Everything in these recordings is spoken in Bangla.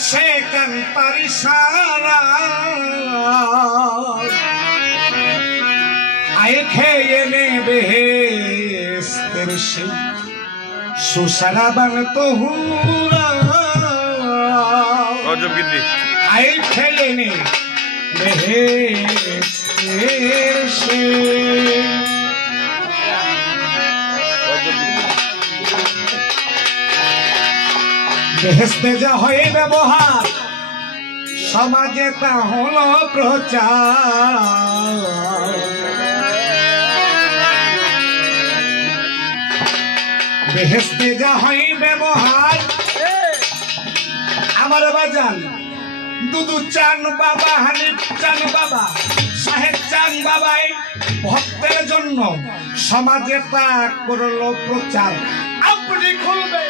আশেকান পারিসারা আয় খেয়ে নেবে বেহেশতের সেই সুসারাবান তহুরা আয় খেয়ে নে বেহেশতের সেই বেহেশতে যা হয় ব্যবহার সমাজে তা হলো প্রচার বেহেশতে যা হয় ব্যবহার আমার বাজান দুদু চান বাবা হানিফ চান বাবা সাহেব চান বাবাই ভক্তের জন্য সমাজে তা করলো প্রচার আপনি খুলবে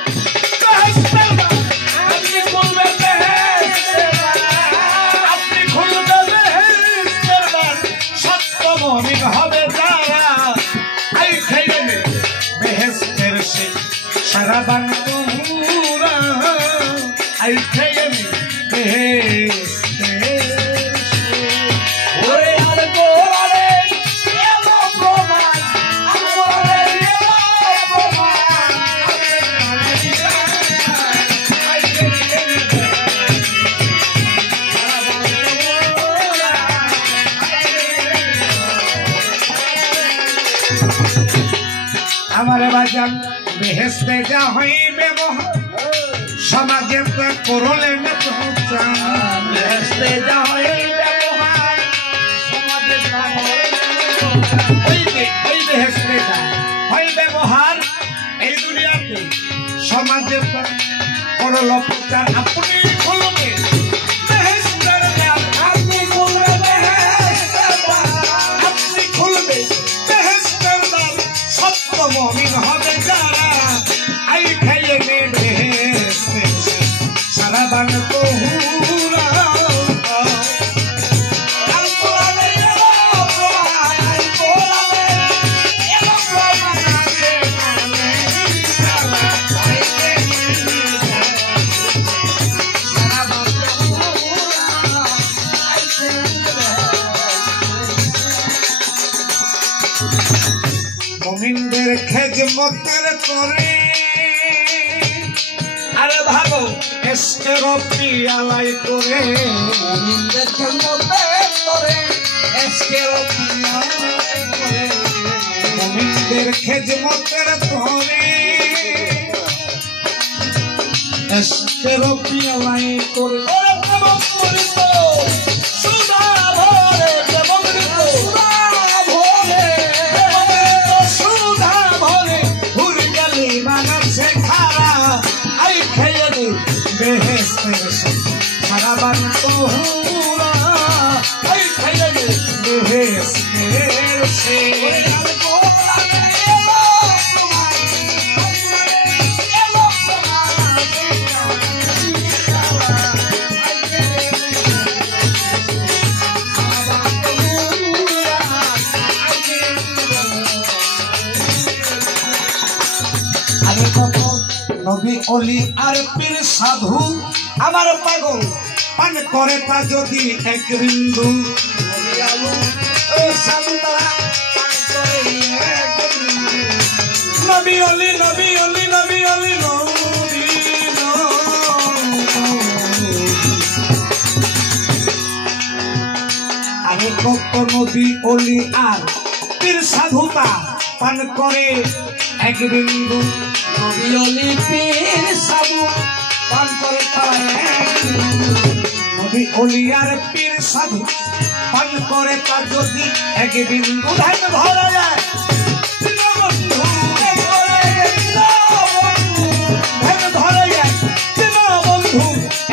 আপনি খুলবে সত্য মুমিন হবে যারা আই খেয়ে নে বেহেশতের সেই সারাবান তহুরা আই খেয়ে নে বেহেশতের ওরে আর গোরে এলো প্রমাণ আমরে এলো প্রমাণ আমার বাজান বেহেশতে যা হইবে সমাজে করলে না বেহেশতে যা হইবে ওই বেহেশতে যা হয় ব্যবহার এই দুনিয়াতে সমাজে করল প্রচার আপনি খুলবে বেহেশতের দ্বার আপনি খুলবে আপনি খুলবে বেহেশতের দ্বার সত্য মুমিন হবে যারা আই খাইয়ে নেবে সারাবান তহুরা মুমিনদের খেজমতের করে আরে ভাগো এসকে রব্বি আলাই করে মুমিনদের খেজমতের করে এসকে রব্বি আলাই করে মুমিনদের খেজমতের করে এসকে রব্বি আলাই করে ওরে প্রভু মরিত সুদা ভরে প্রভু মরিত বেহেশতের সেই সারাবান তহুরা আই খাইয়ে নে বেহেশতের সেই নবী অলি আর পীর সাধু আমার পাগল পান করে তা যদি এক বিন্দু নবী অলি নবী অলি নবী অলি আমি কত নবী অলি আর পীর সাধুতা পান করে এক বিন্দু নবী অলি পীর সাধু পান করে নবী অলি আর পীর সাধু পান করে তা যদি এক বিন্দু ধান ধরা যায় বন্ধু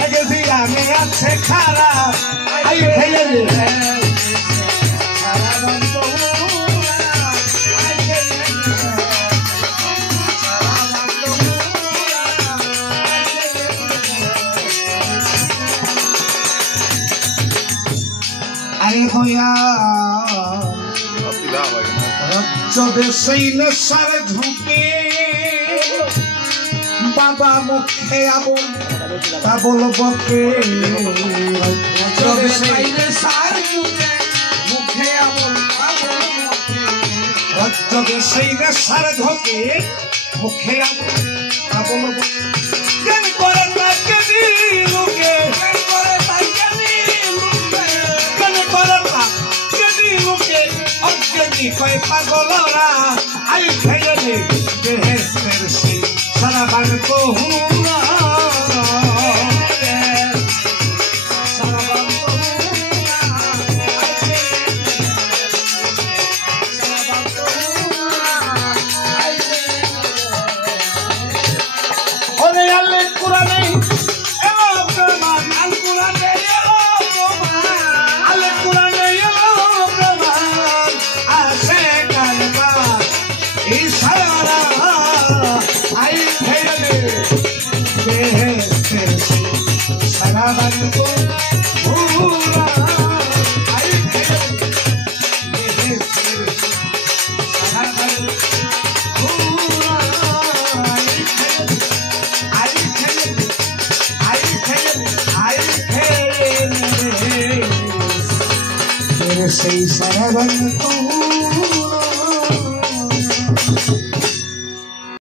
এক জিরানে আছে খারাপ আই খেয়ে সেই নেশার ঝুঁকে বাবা মুখে আবল তা বলবো কে রজ্জবে সেই নেশার ঢোকে মুখে আবল তা বলবো কেন করে তাকে দিলুকে কেন করে তাকে দিলুকে অজ্ঞানী কয় পাগলরা আই খেয়ে বেহেস্তের সেই সারা বান কহুরা সেই সারা